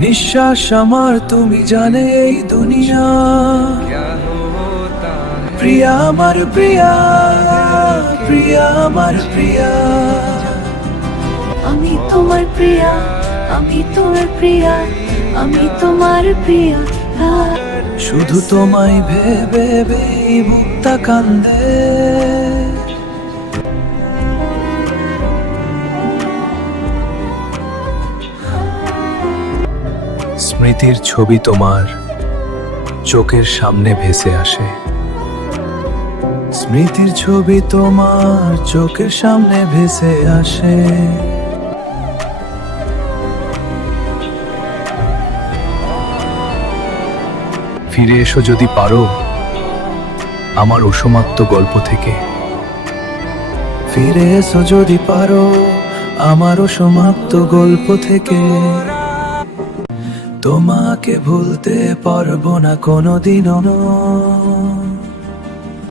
নিঃশ্বাস আমার তুমি জানে এই দুনিয়া। প্রিয়া আমার প্রিয়া, প্রিয়া আমার প্রিয়া। আমি তোমার প্রিয়া, আমি তোমার প্রিয়া, আমি তোমার প্রিয়া। শুধু তোমায় ভেবে ভেবে বুকটা কান্দে। স্মৃতির ছবি তোমার চোখের সামনে ভেসে আসে। স্মৃতির ছবি তোমার চোখের সামনে ভেসে আসে। ফিরে এসো যদি পারো আমার অসমাপ্ত গল্প থেকে। ফিরে এসো যদি পারো আমার অসমাপ্ত গল্প থেকে। তোমাকে ভুলতে পারবো না কোনোদিনও।